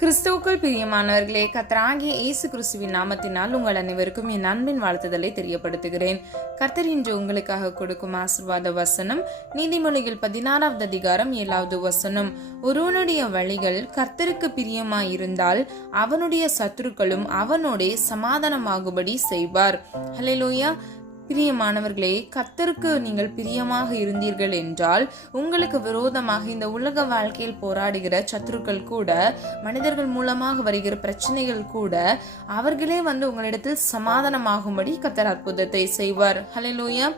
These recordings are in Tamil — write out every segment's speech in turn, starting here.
கிறிஸ்துவுக்குள் பிரியமானவர்களே, கர்த்தராகிய இயேசு கிறிஸ்துவின் நாமத்தினால் உங்கள் அனைவருக்கும் என் அன்பின் வாழ்த்துதலை தெரியப்படுத்துகிறேன். கர்த்தர் இன்று உங்களுக்காக கொடுக்கும் ஆசீர்வாத வசனம் நீதிமொழிகள் 16வது அதிகாரம் 7வது வசனம். ஒருவனுடைய வழிகள் கர்த்தருக்கு பிரியமாயிருந்தால் அவனுடைய சத்துருக்களும் அவனோடே சமாதானமாகும்படி செய்வார். ஹல்லேலூயா. பிரியமானவர்களே, கர்த்தருக்கு நீங்கள் பிரியமாக இருந்தீர்கள் என்றால் உங்களுக்கு விரோதமாக இந்த உலக வாழ்க்கையில் போராடுகிற சத்துருக்கள் கூட, மனிதர்கள் மூலமாக வருகிற பிரச்சனைகள் கூட, அவர்களே உங்களிடத்தில் சமாதானமாகும்படி கர்த்தர் அற்புதத்தை செய்வார். ஹல்லேலூயா.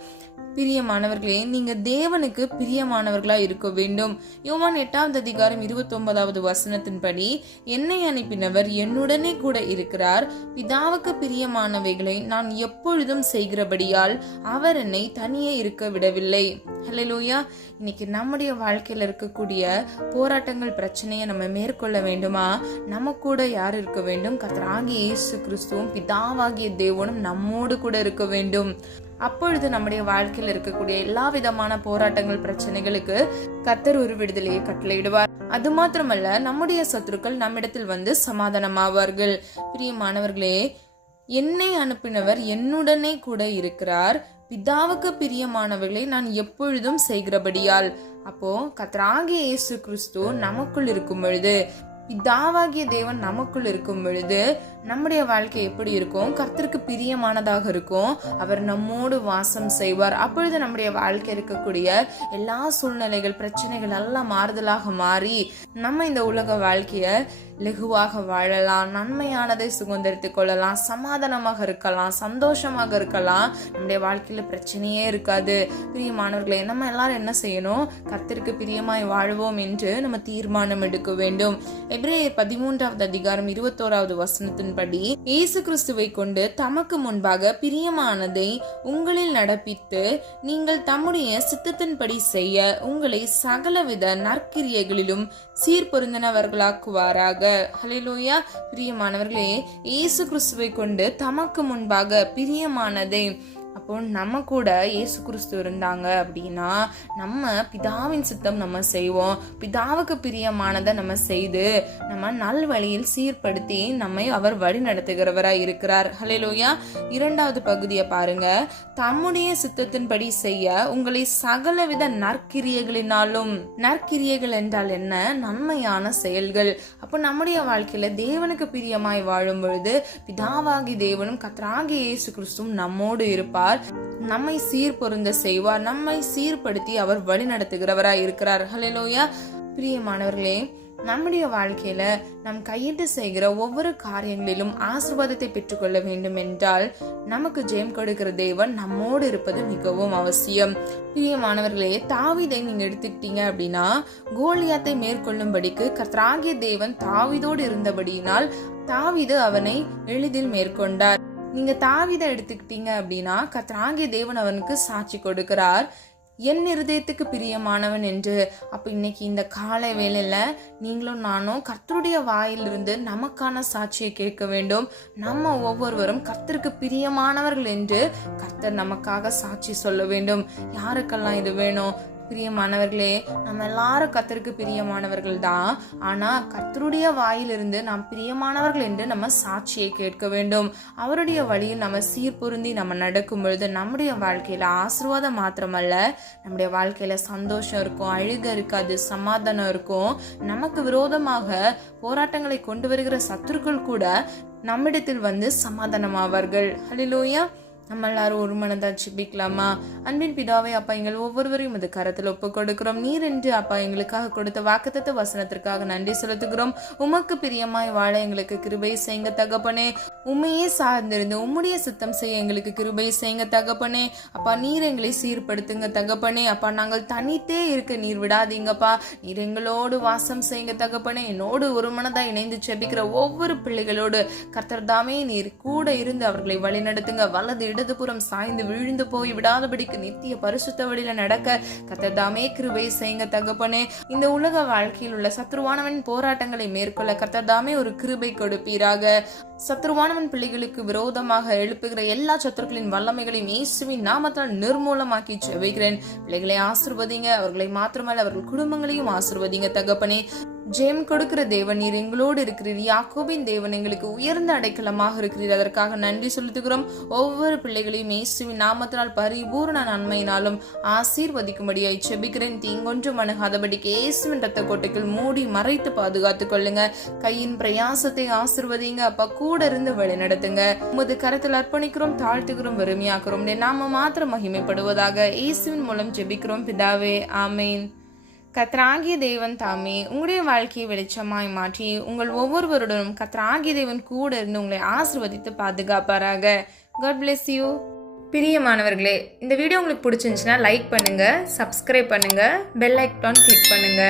பிரியமானவர்களே, நீங்க தேவனுக்கு பிரியமானவர்களா இருக்க வேண்டும். யோவான் 8வது அதிகாரம் 29வது வசனத்தின்படி, என்னை அனுப்பினவர் என்னுடனே கூட இருக்கிறார், பிதாவுக்கு பிரியமானவைகளை நான் எப்பொழுதும் செய்கிறபடியால் அவர் என்னை தனியே இருக்க விடவில்லை. ஹல்லேலூயா. இன்னைக்கு நம்முடைய வாழ்க்கையில இருக்கக்கூடிய போராட்டங்கள், பிரச்சனையை நம்ம மேற்கொள்ள வேண்டுமா? நம்ம கூட யார் இருக்க வேண்டும்? கர்த்தராகிய இயேசு கிறிஸ்துவும் பிதாவாகிய தேவனும் நம்மோடு கூட இருக்க வேண்டும். அப்பொழுது நம்முடைய வாழ்க்கையில் இருக்கக்கூடிய எல்லா விதமான போராட்டங்கள், பிரச்சனைகளுக்கு கர்த்தர் ஒரு விடுதலையை கட்டளையிடுவார். அது மாத்திரமல்ல, நம்முடைய சத்துருக்கள் நம்மிடத்தில் சமாதானமாவார்கள். பிரியமானவர்களே, என்னை அனுப்பினவர் என்னுடனே கூட இருக்கிறார், பிதாவுக்கு பிரியமானவர்களை நான் எப்பொழுதும் செய்கிறபடியால். அப்போ கர்த்தராகிய இயேசு கிறிஸ்து நமக்குள் இருக்கும் பொழுது, பிதாவாகிய தேவன் நமக்குள் இருக்கும் பொழுது நம்முடைய வாழ்க்கை எப்படி இருக்கும்? கர்த்தருக்கு பிரியமானதாக இருக்கும். அவர் நம்மோடு வாசம் செய்வார். அப்பொழுது நம்முடைய வாழ்க்கை இருக்கக்கூடிய எல்லா சூழ்நிலைகள், பிரச்சனைகள் எல்லாம் மாறுதலாக மாறி நம்ம இந்த உலக வாழ்க்கைய லகுவாக வாழலாம், நன்மையானதை சுதந்திரித்துக் கொள்ளலாம், சமாதானமாக இருக்கலாம், சந்தோஷமாக இருக்கலாம். நம்முடைய வாழ்க்கையில பிரச்சனையே இருக்காது. பிரியமானவர்களே, நம்ம எல்லாரும் என்ன செய்யணும்? கர்த்தருக்கு பிரியமாய் வாழ்வோம் என்று நம்ம தீர்மானம் எடுக்க வேண்டும். எபிரேயர் 13வது அதிகாரம் 21வது வசனத்தின்படி, இயேசு கிறிஸ்துவை கொண்டு தமக்கு முன்பாக பிரியமானதை உங்களில் நடப்பித்து நீங்கள் தம்முடைய சித்தத்தின்படி செய்ய உங்களை சகலவித நற்கிரியைகளிலும் சீர்பொருந்தினவர்களாக்குவாராக. ஹல்லேலூயா. பிரியமானவர்களே, இயேசு கிறிஸ்துவை கொண்டு தமக்கு முன்பாக பிரியமானதை, அப்போ நம்ம கூட இயேசு கிறிஸ்து இருந்தாங்க அப்படின்னா நம்ம பிதாவின் சித்தம் நம்ம செய்வோம். பிதாவுக்கு பிரியமானதை நம்ம செய்து நம்ம நல் வழியில் சீர்படுத்தி நம்மை அவர் வழி நடத்துகிறவராய் இருக்கிறார். ஹல்லேலூயா. 2வது பகுதியை பாருங்க. தம்முடைய சித்தத்தின்படி செய்ய உங்களை சகலவித நற்கிரியைகளினாலும். நற்கிரியைகள் என்றால் என்ன? நன்மையான செயல்கள். அப்போ நம்முடைய வாழ்க்கையில தேவனுக்கு பிரியமாய் வாழும் பொழுது பிதாவாகி தேவனும் கர்த்தராகிய இயேசு கிறிஸ்துவும் நம்மோடு இருப்பார். நம்மை சீர்பொருந்த செய்வார். நம்மை சீர்படுத்தி அவர் வழி நடத்துகிறவராய் இருக்கிறார். ஹல்லேலூயா. பிரியமானவர்களே, நம்முடைய வாழ்க்கையில நம் கையிட்டு செய்கிற ஒவ்வொரு காரியங்களிலும் ஆசீர்வாதத்தை பெற்றுக்கொள்ள வேண்டும் என்றால் நமக்கு ஜெயம் கொடுக்கிற தேவன் நம்மோடு இருப்பது மிகவும் அவசியம். பிரியமானவர்களே, தாவீதை நீங்க எடுத்துக்கிட்டீங்க அப்படின்னா, கோலியாத்தை மேற்கொள்ளும்படிக்கு கர்த்தராகிய தேவன் தாவீதோடு இருந்தபடியினால் தாவீது அவனை எளிதில் மேற்கொண்டார். நீங்க தாவீதை எடுத்துக்கிட்டீங்க அப்படின்னா, கர்த்தராகிய தேவன் அவனுக்கு சாட்சி கொடுக்கிறார், என் இருதயத்துக்கு பிரியமானவன் என்று. அப்ப இன்னைக்கு இந்த காலை வேளையில நீங்களும் நானும் கர்த்தருடைய வாயிலிருந்து நமக்கான சாட்சியை கேட்க வேண்டும். நம்ம ஒவ்வொருவரும் கர்த்தருக்கு பிரியமானவர்கள் என்று கர்த்தர் நமக்காக சாட்சி சொல்ல வேண்டும். யாருக்கெல்லாம் இது வேணும்? பிரியமானவர்களே, நம்ம எல்லாரும் கர்த்தருக்கு பிரியமானவர்கள் தான். ஆனா கர்த்தருடைய வாயிலிருந்து நாம் பிரியமானவர்கள் என்று நம்ம சாட்சியை கேட்க வேண்டும். அவருடைய வழியில் நம்ம சீர்பொருந்தி நம்ம நடக்கும் பொழுது நம்முடைய வாழ்க்கையில ஆசீர்வாதம் மாத்திரமல்ல, நம்முடைய வாழ்க்கையில சந்தோஷம் இருக்கும், அழுகை இருக்காது, சமாதானம் இருக்கும். நமக்கு விரோதமாக போராட்டங்களை கொண்டு வருகிற சத்துருக்கள் கூட நம்மிடத்தில் சமாதானமாவார்கள். ஹல்லேலூயா. நம்ம எல்லாரும் ஒரு மனதா ஜெபிக்கலாமா? அன்பின் பிதாவே, அப்பா, எங்கள் ஒவ்வொருவரையும் அது கரத்தில் ஒப்பு கொடுக்கிறோம். நீர் என்று அப்பா எங்களுக்காக கொடுத்த வாக்குத்தத்த வசனத்திற்காக நன்றி செலுத்துகிறோம். உமக்கு பிரியமாய் வாழ எங்களுக்கு கிருபை செய்யுங்க தகப்பனே. உண்மையே சார்ந்திருந்து உம்முடைய சித்தம் செய்ய எங்களுக்கு கிருபை செய்யுங்க தகப்பனே. அப்பா, நீர் எங்களை சீர்படுத்துங்க தகப்பனே. அப்பா, நாங்கள் தனித்தே இருக்க நீர் விடாதீங்கப்பா. நீர் எங்களோடு வாசம் செய்யுங்க தகப்பனே. என்னோடு ஒரு மனதா இணைந்து ஜெபிக்கிற ஒவ்வொரு பிள்ளைகளோடு கர்த்தர் தாமே நீர் கூட இருந்து அவர்களை வழி நடத்துங்க. வலது இடதுபுறம் சாய்ந்து விழுந்து போய் விடாதபடிக்கு நித்திய பரிசுத்த வழியில நடக்க கர்த்தர் தாமே கிருபை செய்யுங்க தகப்பனே. இந்த உலக வாழ்க்கையில் உள்ள சத்ருவானவன் போராட்டங்களை மேற்கொள்ள கர்த்தர் தாமே ஒரு கிருபை கொடுப்பீராக. சத்ருவானவன் பிள்ளைகளுக்கு விரோதமாக எழுப்புகிற எல்லா சத்துருக்களின் வல்லமைகளையும் இயேசுவின் நாமத்தால் நிர்மூலமாக்கி ஜெபிக்கிறேன். பிள்ளைகளை ஆசீர்வதிங்க. அவர்களை மாத்திரமல்ல அவர்கள் குடும்பங்களையும் ஆசீர்வதிங்க தகப்பனே. ஜெயம் கொடுக்கிற தேவன் நீர் எங்களோடு இருக்கிறீர். யாக்கோபின் தேவன் எங்களுக்கு உயர்ந்த அடைக்கலமாக இருக்கிறீர். அதற்காக நன்றி செலுத்துகிறோம். ஒவ்வொரு பிள்ளைகளையும் இயேசுவின் நாமத்தினால் பரிபூர்ண நன்மையினாலும் ஆசீர்வதிக்கும்படியாய் செபிக்கிறேன். தீங்கொன்றும் அணுகாதபடிக்கு இயேசுவின் ரத்த கோட்டைக்குள் மூடி மறைத்து பாதுகாத்துக் கொள்ளுங்க. கையின் பிரயாசத்தை ஆசீர்வதிங்க. அப்பா கூட இருந்து வழி நடத்துங்க. உமது கரத்தில் அர்ப்பணிக்கிறோம், தாழ்த்துகிறோம், வெறுமையாக்குறோம். நாம மாத்திரம் மகிமைப்படுவதாக இயேசுவின் மூலம் ஜெபிக்கிறோம் பிதாவே, ஆமேன். கர்த்தராகிய தேவன் தாமே உங்களுடைய வாழ்க்கையை வெளிச்சமாய் மாற்றி உங்கள் ஒவ்வொருவருடனும் கர்த்தராகிய தேவன் கூட இருந்து உங்களை ஆசீர்வதித்து பாதுகாப்பாராக. God bless you. பிரியமானவர்களே, இந்த வீடியோ உங்களுக்கு பிடிச்சிருந்துச்சுன்னா லைக் பண்ணுங்க, சப்ஸ்கிரைப் பண்ணுங்க, பெல் ஐக்கான் கிளிக் பண்ணுங்க.